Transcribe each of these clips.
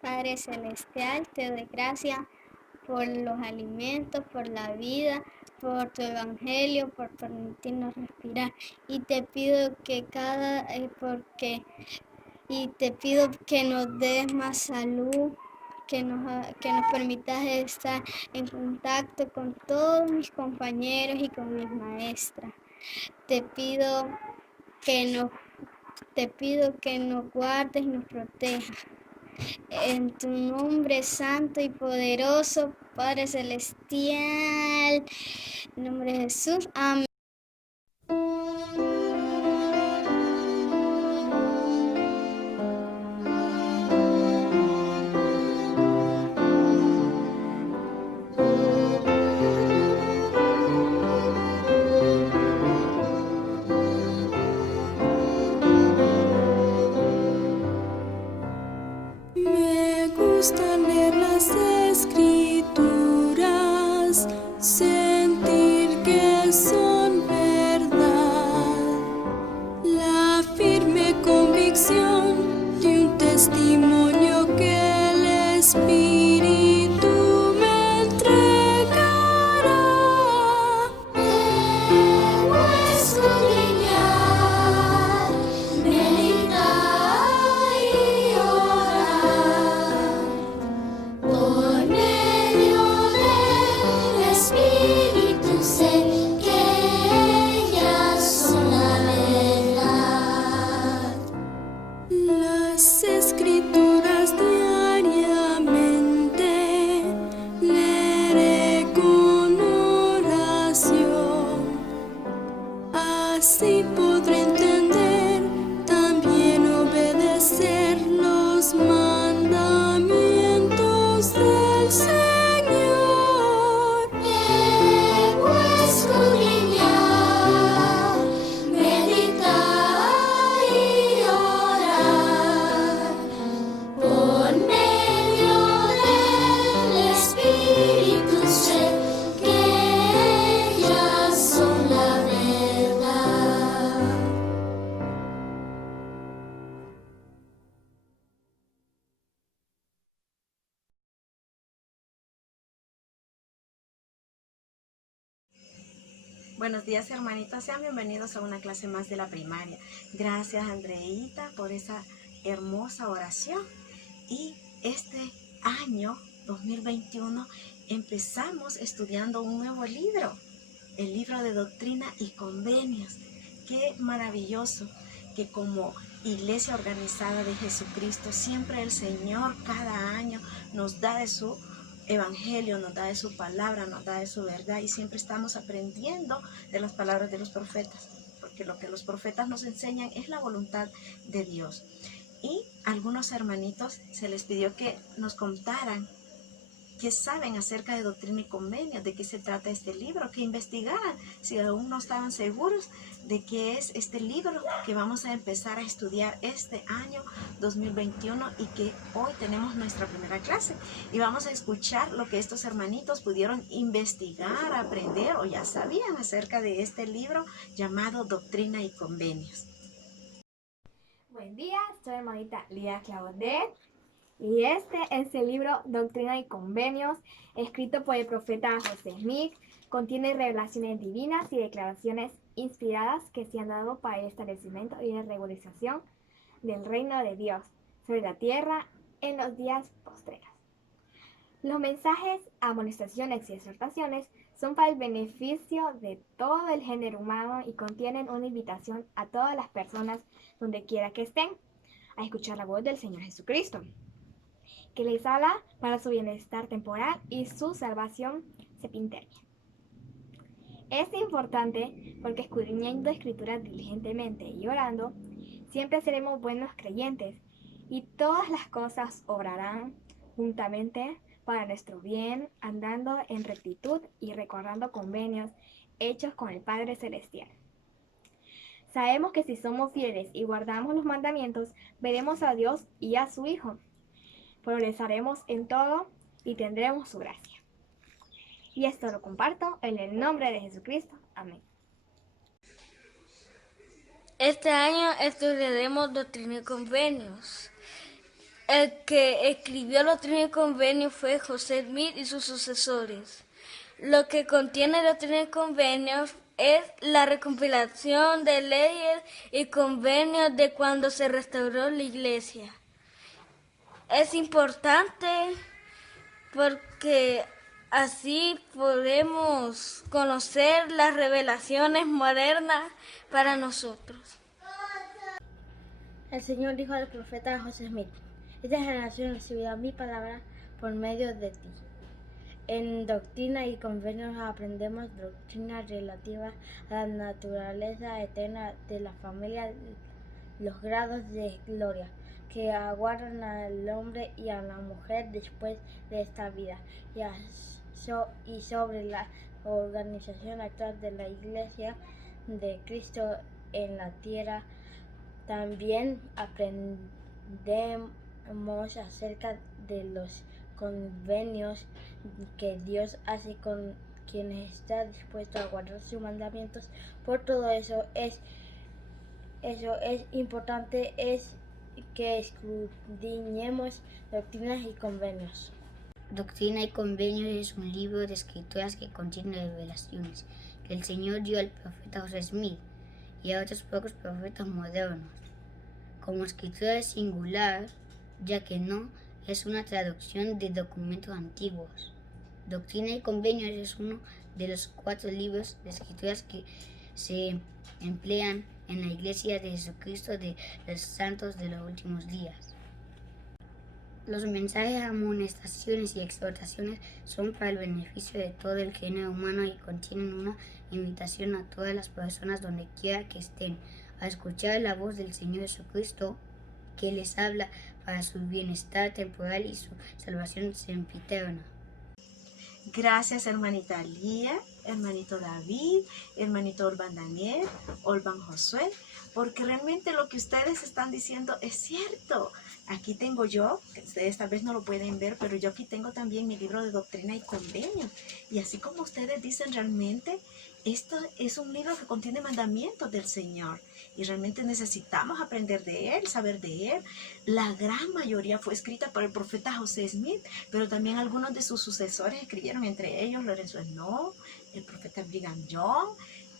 Padre Celestial, te doy gracias por los alimentos, por la vida, por tu evangelio, por permitirnos respirar. Y te pido que y te pido que nos des más salud, que nos permitas estar en contacto con todos mis compañeros y con mis maestras. Te pido que nos, te pido que nos guardes y nos protejas. En tu nombre santo y poderoso, Padre Celestial, en nombre de Jesús, amén. Me gusta leer las escrituras, sentir que son verdad, la firme convicción de un testimonio que el Espíritu me entregará. Debo escudriñar, meditar y orar por medio del Espíritu. Sé que ellas son la verdad. Las escrituras diariamente leeré con oración. Así podré entender, también obedecer los mandamientos del Señor. Debo escudriñar, meditar y orar por medio del Espíritu. Sé que ellas son la verdad. Buenos días, hermanitos, sean bienvenidos a una clase más de la primaria. Gracias, Andreita, por esa hermosa oración. Y este año 2021 empezamos estudiando un nuevo libro, el libro de Doctrina y Convenios. Qué maravilloso que como Iglesia Organizada de Jesucristo, siempre el Señor cada año nos da de su Evangelio, nos da de su palabra, nos da de su verdad, y siempre estamos aprendiendo de las palabras de los profetas, porque lo que los profetas nos enseñan es la voluntad de Dios. Y a algunos hermanitos se les pidió que nos contaran qué saben acerca de Doctrina y Convenios, de qué se trata este libro, que investigaran si aún no estaban seguros de qué es este libro que vamos a empezar a estudiar este año 2021 y que hoy tenemos nuestra primera clase. Y vamos a escuchar lo que estos hermanitos pudieron investigar, aprender o ya sabían acerca de este libro llamado Doctrina y Convenios. Buen día, soy hermanita Lía Claudet y este es el libro Doctrina y Convenios, escrito por el profeta José Smith. Contiene revelaciones divinas y declaraciones inspiradas que se han dado para el establecimiento y la regularización del reino de Dios sobre la tierra en los días postreros. Los mensajes, amonestaciones y exhortaciones son para el beneficio de todo el género humano y contienen una invitación a todas las personas, donde quiera que estén, a escuchar la voz del Señor Jesucristo, que les habla para su bienestar temporal y su salvación sempiterna. Es importante porque escudriñando escrituras diligentemente y orando, siempre seremos buenos creyentes y todas las cosas obrarán juntamente para nuestro bien, andando en rectitud y recordando convenios hechos con el Padre Celestial. Sabemos que si somos fieles y guardamos los mandamientos, veremos a Dios y a su Hijo. Progresaremos en todo y tendremos su gracia. Y esto lo comparto en el nombre de Jesucristo. Amén. Este año estudiaremos Doctrina y Convenios. El que escribió Doctrina y Convenio fue José Smith y sus sucesores. Lo que contiene Doctrina y Convenios es la recompilación de leyes y convenios de cuando se restauró la Iglesia. Es importante porque así podemos conocer las revelaciones modernas para nosotros. El Señor dijo al profeta José Smith: esta generación recibirá mi palabra por medio de ti. En Doctrina y Convenios aprendemos doctrinas relativas a la naturaleza eterna de la familia, los grados de gloria que aguardan al hombre y a la mujer después de esta vida, y sobre la organización actual de la Iglesia de Cristo en la tierra. También aprendemos acerca de los convenios que Dios hace con quienes están dispuestos a guardar sus mandamientos. Por todo eso es importante que escudriñemos doctrinas y convenios. Doctrina y Convenios es un libro de escrituras que contiene revelaciones que el Señor dio al profeta José Smith y a otros pocos profetas modernos. Como escritura es singular, ya que no es una traducción de documentos antiguos. Doctrina y Convenios es uno de los 4 libros de escrituras que se emplean en la Iglesia de Jesucristo de los Santos de los Últimos Días. Los mensajes, amonestaciones y exhortaciones son para el beneficio de todo el género humano y contienen una invitación a todas las personas, donde quiera que estén, a escuchar la voz del Señor Jesucristo, que les habla para su bienestar temporal y su salvación sempiterna. Gracias, hermanita Lía, hermanito David, hermanito Olban Daniel, Olban Josué, porque realmente lo que ustedes están diciendo es cierto. Aquí tengo yo, que ustedes tal vez no lo pueden ver, pero yo aquí tengo también mi libro de Doctrina y Convenio. Y así como ustedes dicen, realmente esto es un libro que contiene mandamientos del Señor. Y realmente necesitamos aprender de él, saber de él. La gran mayoría fue escrita por el profeta José Smith, pero también algunos de sus sucesores escribieron, entre ellos Lorenzo Snow, el profeta Brigham Young,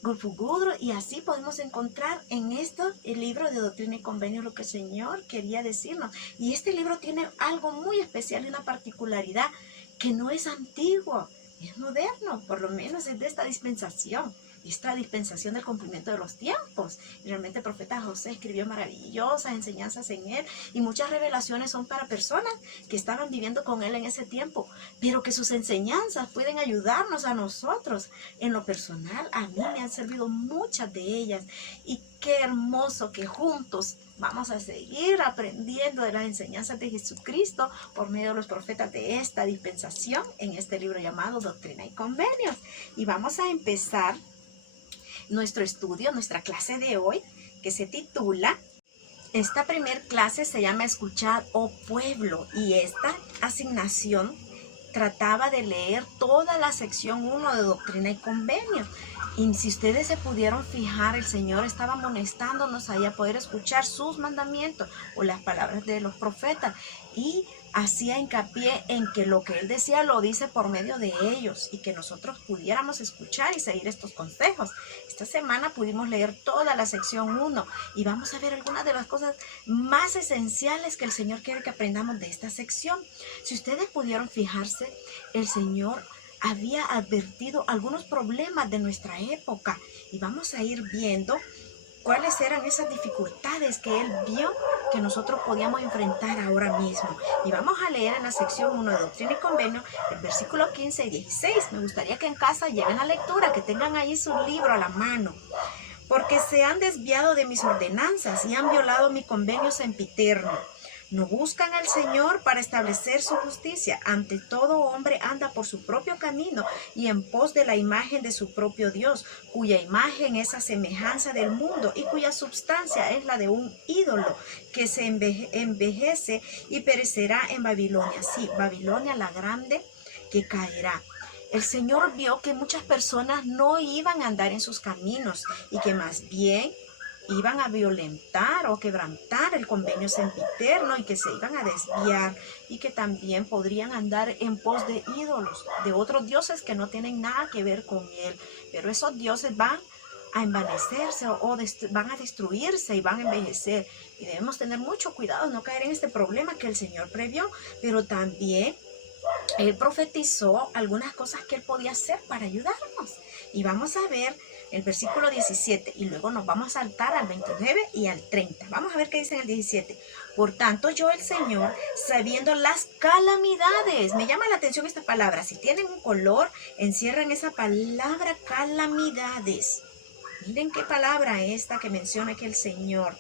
Grupo Gudro, y así podemos encontrar en esto el libro de Doctrina y Convenio lo que el Señor quería decirnos. Y este libro tiene algo muy especial y una particularidad, que no es antiguo, es moderno, por lo menos es de esta dispensación del cumplimiento de los tiempos. Y realmente el profeta José escribió maravillosas enseñanzas en él, y muchas revelaciones son para personas que estaban viviendo con él en ese tiempo, pero que sus enseñanzas pueden ayudarnos a nosotros. En lo personal, a mí me han servido muchas de ellas, y qué hermoso que juntos vamos a seguir aprendiendo de las enseñanzas de Jesucristo por medio de los profetas de esta dispensación en este libro llamado Doctrina y Convenios. Y vamos a empezar nuestro estudio, nuestra clase de hoy, que se titula, esta primer clase se llama Escuchad, oh pueblo, y esta asignación trataba de leer toda la sección 1 de Doctrina y Convenios. Y si ustedes se pudieron fijar, el Señor estaba amonestándonos ahí a poder escuchar sus mandamientos o las palabras de los profetas, y hacía hincapié en que lo que Él decía lo dice por medio de ellos, y que nosotros pudiéramos escuchar y seguir estos consejos. Esta semana pudimos leer toda la sección 1 y vamos a ver algunas de las cosas más esenciales que el Señor quiere que aprendamos de esta sección. Si ustedes pudieron fijarse, el Señor había advertido algunos problemas de nuestra época, y vamos a ir viendo cuáles eran esas dificultades que Él vio que nosotros podíamos enfrentar ahora mismo. Y vamos a leer en la sección 1 de Doctrina y Convenio, el versículo 15 y 16. Me gustaría que en casa lleven la lectura, que tengan ahí su libro a la mano. Porque se han desviado de mis ordenanzas y han violado mi convenio sempiterno. No buscan al Señor para establecer su justicia. Ante todo hombre anda por su propio camino y en pos de la imagen de su propio Dios, cuya imagen es a semejanza del mundo y cuya substancia es la de un ídolo que se envejece y perecerá en Babilonia. Sí, Babilonia la grande, que caerá. El Señor vio que muchas personas no iban a andar en sus caminos y que más bien iban a violentar o quebrantar el convenio sempiterno y que se iban a desviar y que también podrían andar en pos de ídolos, de otros dioses que no tienen nada que ver con él. Pero esos dioses van a envanecerse o van a destruirse y van a envejecer. Y debemos tener mucho cuidado, no caer en este problema que el Señor previó, pero también Él profetizó algunas cosas que Él podía hacer para ayudarnos. Y vamos a ver el versículo 17 y luego nos vamos a saltar al 29 y al 30. Vamos a ver qué dice en el 17. Por tanto, yo el Señor, sabiendo las calamidades, me llama la atención esta palabra, si tienen un color, encierran esa palabra calamidades. Miren qué palabra esta que menciona aquí el Señor,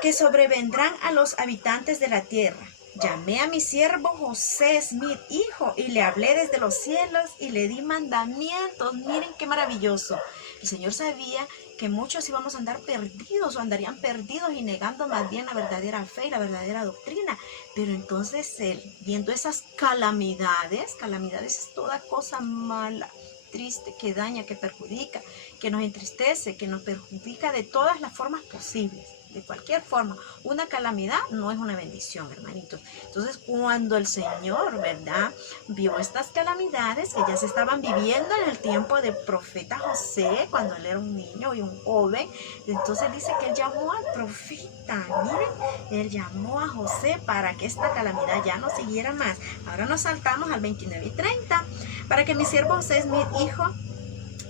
que sobrevendrán a los habitantes de la tierra. Llamé a mi siervo José Smith, hijo, y le hablé desde los cielos y le di mandamientos. Miren qué maravilloso. El Señor sabía que muchos íbamos a andar perdidos o andarían perdidos y negando más bien la verdadera fe y la verdadera doctrina. Pero entonces Él, viendo esas calamidades, calamidades es toda cosa mala, triste, que daña, que perjudica, que nos entristece, que nos perjudica de todas las formas posibles. De cualquier forma, una calamidad no es una bendición, hermanitos. Entonces, cuando el Señor, ¿verdad?, vio estas calamidades que ya se estaban viviendo en el tiempo del profeta José, cuando él era un niño y un joven, entonces dice que él llamó al profeta. Miren, él llamó a José para que esta calamidad ya no siguiera más. Ahora nos saltamos al 29 y 30. Para que mi siervo José es mi hijo,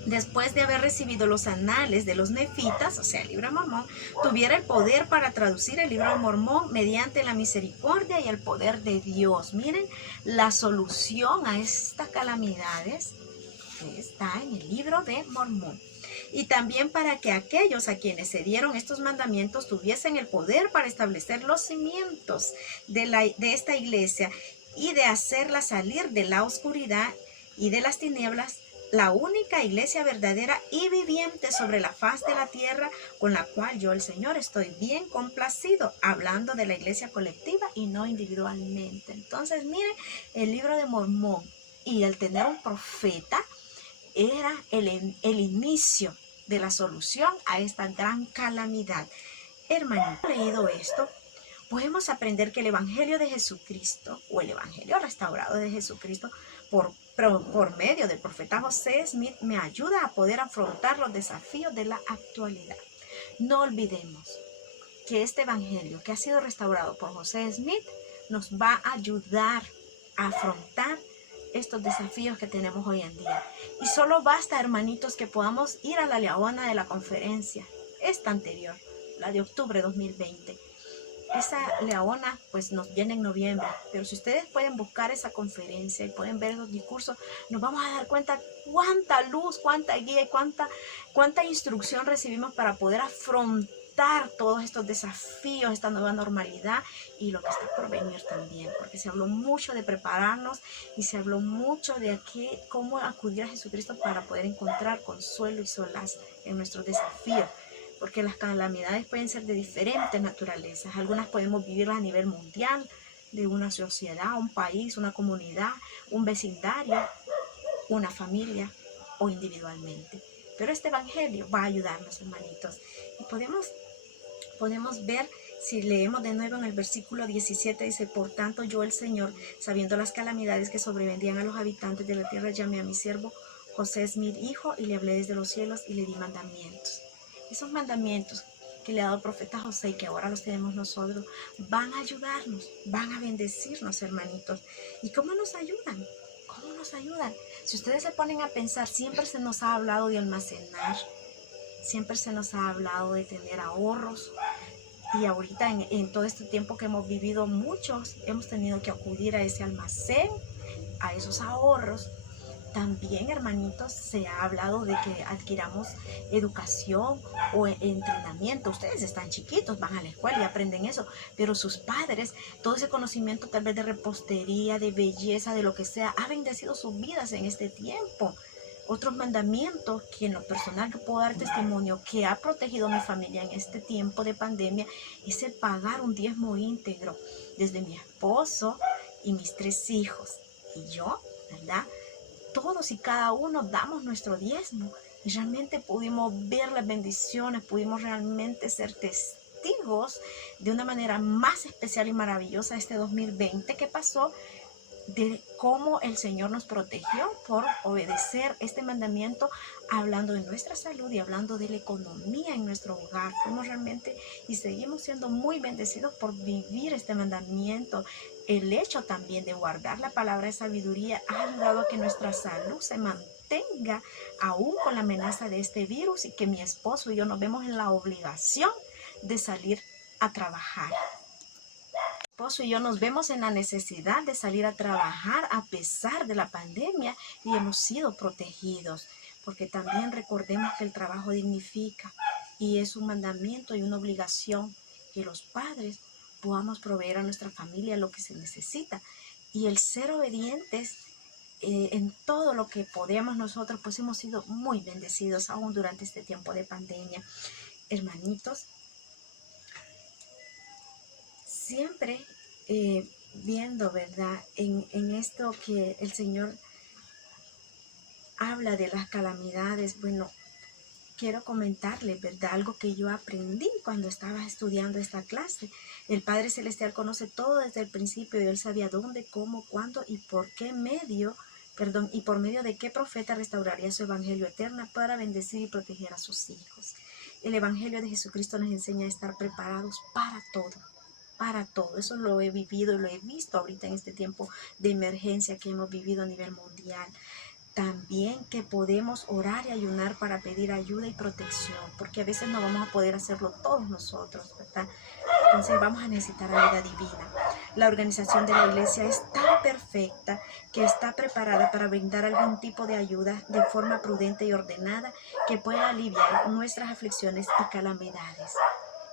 después de haber recibido los anales de los nefitas, o sea, el libro de Mormón, tuviera el poder para traducir el libro de Mormón mediante la misericordia y el poder de Dios. Miren, la solución a estas calamidades está en el libro de Mormón. Y también para que aquellos a quienes se dieron estos mandamientos tuviesen el poder para establecer los cimientos de esta iglesia y de hacerla salir de la oscuridad y de las tinieblas, la única iglesia verdadera y viviente sobre la faz de la tierra, con la cual yo, el Señor, estoy bien complacido, hablando de la iglesia colectiva y no individualmente. Entonces, miren, el libro de Mormón y el tener un profeta era el inicio de la solución a esta gran calamidad. Hermanito, leído esto, podemos aprender que el Evangelio de Jesucristo, o el Evangelio restaurado de Jesucristo, por medio del profeta José Smith, me ayuda a poder afrontar los desafíos de la actualidad. No olvidemos que este Evangelio que ha sido restaurado por José Smith nos va a ayudar a afrontar estos desafíos que tenemos hoy en día. Y solo basta, hermanitos, que podamos ir a la leona de la conferencia, esta anterior, la de octubre de 2020. Esa leona pues nos viene en noviembre, pero si ustedes pueden buscar esa conferencia y pueden ver los discursos, nos vamos a dar cuenta cuánta luz, cuánta guía y cuánta instrucción recibimos para poder afrontar todos estos desafíos, esta nueva normalidad y lo que está por venir también, porque se habló mucho de prepararnos y se habló mucho de cómo acudir a Jesucristo para poder encontrar consuelo y solaz en nuestros desafíos. Porque las calamidades pueden ser de diferentes naturalezas. Algunas podemos vivirlas a nivel mundial, de una sociedad, un país, una comunidad, un vecindario, una familia o individualmente. Pero este Evangelio va a ayudarnos, hermanitos. Y podemos ver, si leemos de nuevo en el versículo 17, dice, por tanto yo el Señor, sabiendo las calamidades que sobrevendrían a los habitantes de la tierra, llamé a mi siervo José Smith, hijo, y le hablé desde los cielos y le di mandamientos. Esos mandamientos que le ha dado el profeta José y que ahora los tenemos nosotros, van a ayudarnos, van a bendecirnos, hermanitos. ¿Y cómo nos ayudan? ¿Cómo nos ayudan? Si ustedes se ponen a pensar, siempre se nos ha hablado de almacenar, siempre se nos ha hablado de tener ahorros. Y ahorita en todo este tiempo que hemos vivido, muchos hemos tenido que acudir a ese almacén, a esos ahorros. También, hermanitos, se ha hablado de que adquiramos educación o entrenamiento. Ustedes están chiquitos, van a la escuela y aprenden eso, pero sus padres, todo ese conocimiento tal vez de repostería, de belleza, de lo que sea, ha bendecido sus vidas en este tiempo. Otros mandamientos que en lo personal yo puedo dar testimonio que ha protegido a mi familia en este tiempo de pandemia es el pagar un diezmo íntegro desde mi esposo y mis 3 hijos. Y yo, ¿verdad? Todos y cada uno damos nuestro diezmo Y realmente pudimos ver las bendiciones, pudimos realmente ser testigos de una manera más especial y maravillosa este 2020 que pasó, de cómo el Señor nos protegió por obedecer este mandamiento, hablando de nuestra salud y hablando de la economía en nuestro hogar. Fuimos realmente y seguimos siendo muy bendecidos por vivir este mandamiento. El hecho también de guardar la palabra de sabiduría ha ayudado a que nuestra salud se mantenga aún con la amenaza de este virus, y que mi esposo y yo nos vemos en la obligación de salir a trabajar. Mi esposo y yo nos vemos en la necesidad de salir a trabajar a pesar de la pandemia, y hemos sido protegidos, porque también recordemos que el trabajo dignifica y es un mandamiento y una obligación que los padres podamos proveer a nuestra familia lo que se necesita, y el ser obedientes en todo lo que podemos nosotros, pues hemos sido muy bendecidos aún durante este tiempo de pandemia. Hermanitos, siempre viendo, ¿verdad?, en esto que el Señor habla de las calamidades. Bueno, quiero comentarles, ¿verdad?, algo que yo aprendí cuando estaba estudiando esta clase. El Padre Celestial conoce todo desde el principio, y Él sabía dónde, cómo, cuándo y por medio de qué profeta restauraría su evangelio eterno para bendecir y proteger a sus hijos. El evangelio de Jesucristo nos enseña a estar preparados para todo. Para todo. Eso lo he vivido y lo he visto ahorita en este tiempo de emergencia que hemos vivido a nivel mundial. También que podemos orar y ayunar para pedir ayuda y protección, porque a veces no vamos a poder hacerlo todos nosotros, ¿verdad? Entonces vamos a necesitar ayuda divina. La organización de la iglesia es tan perfecta que está preparada para brindar algún tipo de ayuda de forma prudente y ordenada que pueda aliviar nuestras aflicciones y calamidades.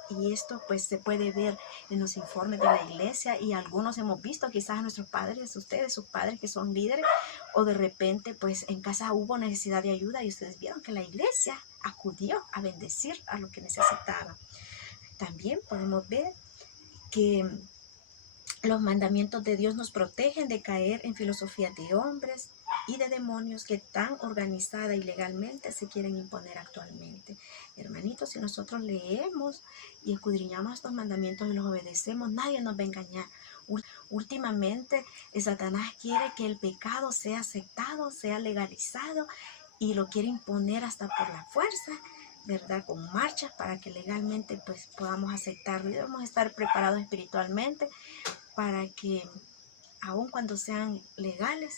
Y esto pues se puede ver en los informes de la iglesia, y algunos hemos visto quizás a nuestros padres, ustedes, sus padres que son líderes, o de repente pues en casa hubo necesidad de ayuda y ustedes vieron que la iglesia acudió a bendecir a lo que necesitaban. También podemos ver que los mandamientos de Dios nos protegen de caer en filosofías de hombres y de demonios que tan organizada y legalmente se quieren imponer actualmente. Hermanitos, si nosotros leemos y escudriñamos estos mandamientos y los obedecemos, nadie nos va a engañar. Últimamente, Satanás quiere que el pecado sea aceptado, sea legalizado, y lo quiere imponer hasta por la fuerza, ¿verdad?, con marchas para que legalmente pues podamos aceptarlo. Y debemos estar preparados espiritualmente para que aun cuando sean legales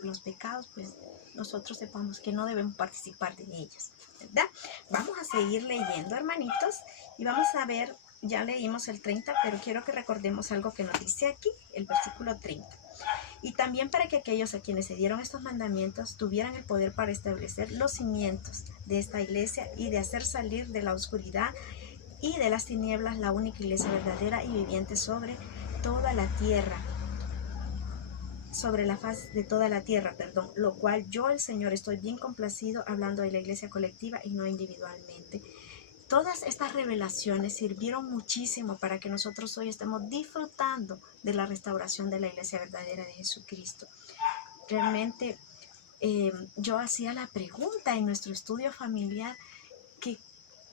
los pecados, pues nosotros sepamos que no debemos participar de ellos, ¿verdad? Vamos a seguir leyendo, hermanitos, y vamos a ver, ya leímos el 30, pero quiero que recordemos algo que nos dice aquí, el versículo 30. Y también para que aquellos a quienes se dieron estos mandamientos tuvieran el poder para establecer los cimientos de esta iglesia y de hacer salir de la oscuridad y de las tinieblas la única iglesia verdadera y viviente sobre toda la tierra, sobre la faz de toda la tierra, lo cual yo, el Señor, estoy bien complacido, hablando de la iglesia colectiva y no individualmente. Todas estas revelaciones sirvieron muchísimo para que nosotros hoy estemos disfrutando de la restauración de la iglesia verdadera de Jesucristo. Realmente yo hacía la pregunta en nuestro estudio familiar que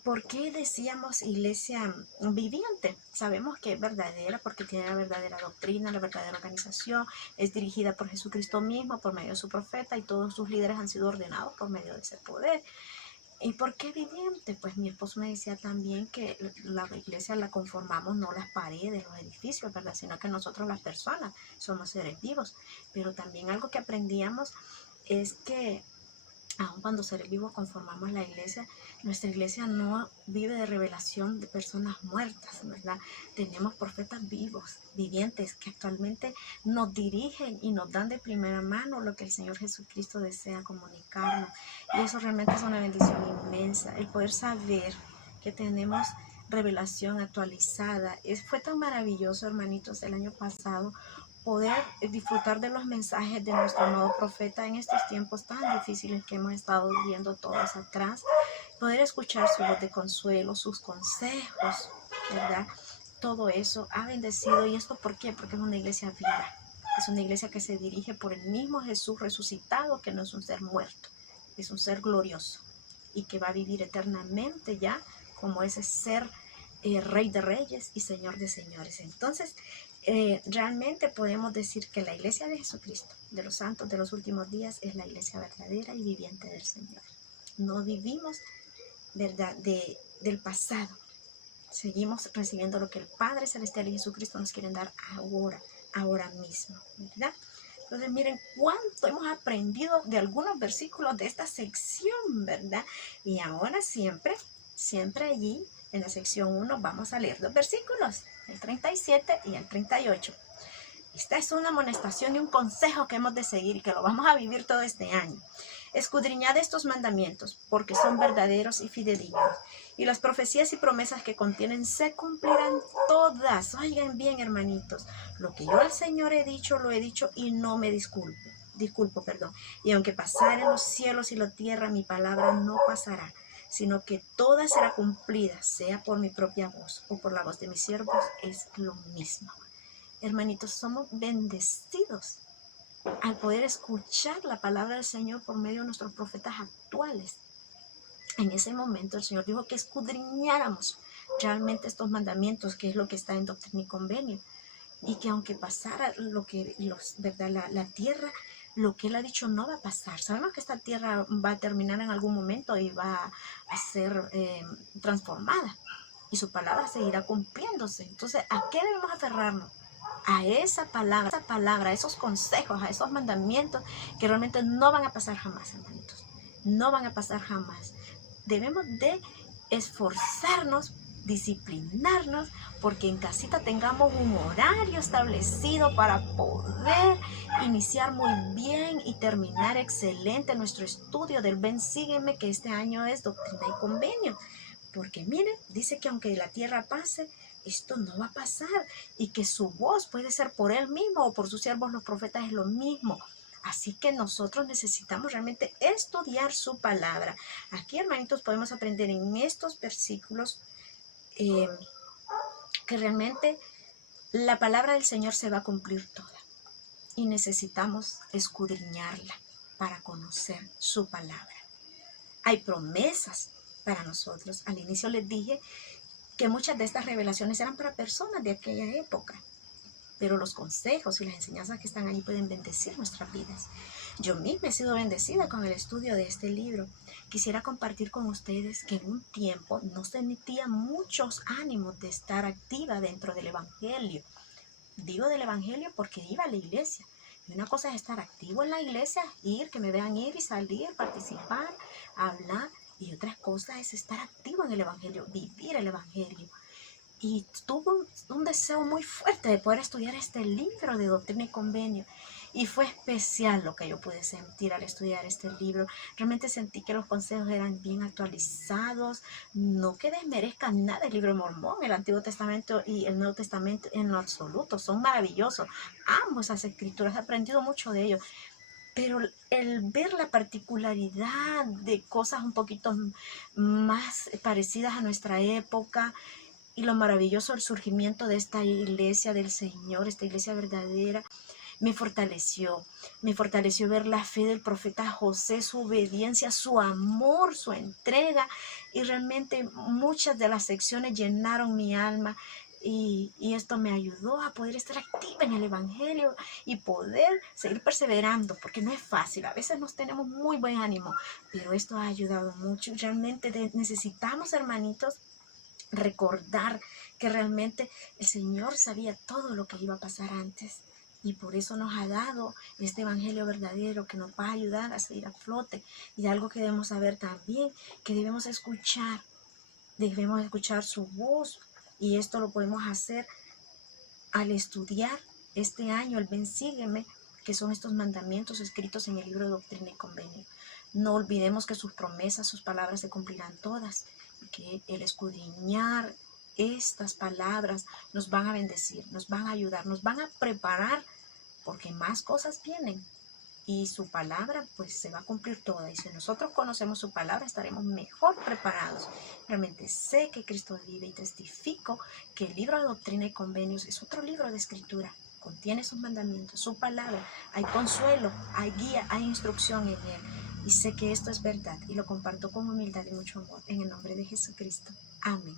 ¿por qué decíamos iglesia viviente? Sabemos que es verdadera porque tiene la verdadera doctrina, la verdadera organización, es dirigida por Jesucristo mismo, por medio de su profeta, y todos sus líderes han sido ordenados por medio de ese poder. ¿Y por qué viviente? Pues mi esposo me decía también que la iglesia la conformamos no las paredes, los edificios, ¿verdad?, sino que nosotros las personas somos seres vivos. Pero también algo que aprendíamos es que aun cuando seres vivos conformamos la iglesia, nuestra iglesia no vive de revelación de personas muertas, ¿verdad? Tenemos profetas vivos, vivientes, que actualmente nos dirigen y nos dan de primera mano lo que el Señor Jesucristo desea comunicarnos. Y eso realmente es una bendición inmensa, el poder saber que tenemos revelación actualizada. Fue tan maravilloso, hermanitos, el año pasado, poder disfrutar de los mensajes de nuestro nuevo profeta en estos tiempos tan difíciles que hemos estado viviendo todos atrás, poder escuchar su voz de consuelo, sus consejos, ¿verdad? Todo eso ha bendecido. ¿Y esto por qué? Porque es una iglesia viva, es una iglesia que se dirige por el mismo Jesús resucitado, que no es un ser muerto, es un ser glorioso. y que va a vivir eternamente ya como ese ser Rey de Reyes y Señor de Señores. Entonces, realmente podemos decir que la iglesia de Jesucristo, de los santos de los últimos días, es la iglesia verdadera y viviente del Señor. No vivimos, ¿verdad?, del pasado. Seguimos recibiendo lo que el Padre Celestial y Jesucristo nos quieren dar ahora mismo, ¿verdad? Entonces miren cuánto hemos aprendido de algunos versículos de esta sección, ¿verdad? Y ahora siempre allí en la sección 1 vamos a leer 2 versículos, el 37 y el 38. Esta es una amonestación y un consejo que hemos de seguir y que lo vamos a vivir todo este año. Escudriñad estos mandamientos, porque son verdaderos y fidedignos. Y las profecías y promesas que contienen se cumplirán todas. Oigan bien, hermanitos. Lo que yo al Señor he dicho, lo he dicho y no me disculpo. Y aunque pasaren los cielos y la tierra, mi palabra no pasará, sino que toda será cumplida, sea por mi propia voz o por la voz de mis siervos, es lo mismo. Hermanitos, somos bendecidos al poder escuchar la palabra del Señor por medio de nuestros profetas actuales. En ese momento el Señor dijo que escudriñáramos realmente estos mandamientos, que es lo que está en Doctrina y Convenio, y que aunque pasara ¿verdad? La tierra, lo que Él ha dicho no va a pasar. Sabemos que esta tierra va a terminar en algún momento y va a ser transformada, y su palabra seguirá cumpliéndose. Entonces, ¿a qué debemos aferrarnos? A esa palabra, a esos consejos, a esos mandamientos que realmente no van a pasar jamás, hermanitos. No van a pasar jamás. Debemos de esforzarnos, disciplinarnos, porque en casita tengamos un horario establecido para poder iniciar muy bien y terminar excelente nuestro estudio del Ven, Sígueme, que este año es Doctrina y Convenio. Porque miren, dice que aunque la tierra pase, esto no va a pasar, y que su voz puede ser por Él mismo o por sus siervos los profetas, es lo mismo. Así que nosotros necesitamos realmente estudiar su palabra. Aquí, hermanitos, podemos aprender en estos versículos que realmente la palabra del Señor se va a cumplir toda, y necesitamos escudriñarla para conocer su palabra. Hay promesas para nosotros. Al inicio les dije que muchas de estas revelaciones eran para personas de aquella época, pero los consejos y las enseñanzas que están ahí pueden bendecir nuestras vidas. Yo misma he sido bendecida con el estudio de este libro. Quisiera compartir con ustedes que en un tiempo no sentía muchos ánimos de estar activa dentro del Evangelio. Digo del Evangelio porque iba a la iglesia. Y una cosa es estar activo en la iglesia, que me vean ir y salir, participar, hablar. Y otra cosa es estar activo en el Evangelio, vivir el Evangelio. Y tuve un deseo muy fuerte de poder estudiar este libro de Doctrina y Convenio. Y fue especial lo que yo pude sentir al estudiar este libro. Realmente sentí que los consejos eran bien actualizados. No que desmerezcan nada el libro de Mormón, el Antiguo Testamento y el Nuevo Testamento en lo absoluto. Son maravillosos. Ambos esas escrituras, he aprendido mucho de ellos. Pero el ver la particularidad de cosas un poquito más parecidas a nuestra época, y lo maravilloso del surgimiento de esta iglesia del Señor, esta iglesia verdadera, me fortaleció ver la fe del profeta José, su obediencia, su amor, su entrega, y realmente muchas de las secciones llenaron mi alma. Y esto me ayudó a poder estar activa en el Evangelio y poder seguir perseverando, porque no es fácil. A veces nos tenemos muy buen ánimo, pero esto ha ayudado mucho. Realmente necesitamos, hermanitos, recordar que realmente el Señor sabía todo lo que iba a pasar antes. Y por eso nos ha dado este Evangelio verdadero que nos va a ayudar a seguir a flote. Y algo que debemos saber también, que debemos escuchar su voz. Y esto lo podemos hacer al estudiar este año el Ven, Sígueme, que son estos mandamientos escritos en el libro de Doctrina y Convenio. No olvidemos que sus promesas, sus palabras se cumplirán todas, y que el escudriñar estas palabras nos van a bendecir, nos van a ayudar, nos van a preparar, porque más cosas vienen. Y su palabra pues se va a cumplir toda. Y si nosotros conocemos su palabra, estaremos mejor preparados. Realmente sé que Cristo vive y testifico que el libro de Doctrina y Convenios es otro libro de escritura. Contiene sus mandamientos, su palabra. Hay consuelo, hay guía, hay instrucción en él. y sé que esto es verdad y lo comparto con humildad y mucho amor en el nombre de Jesucristo. Amén.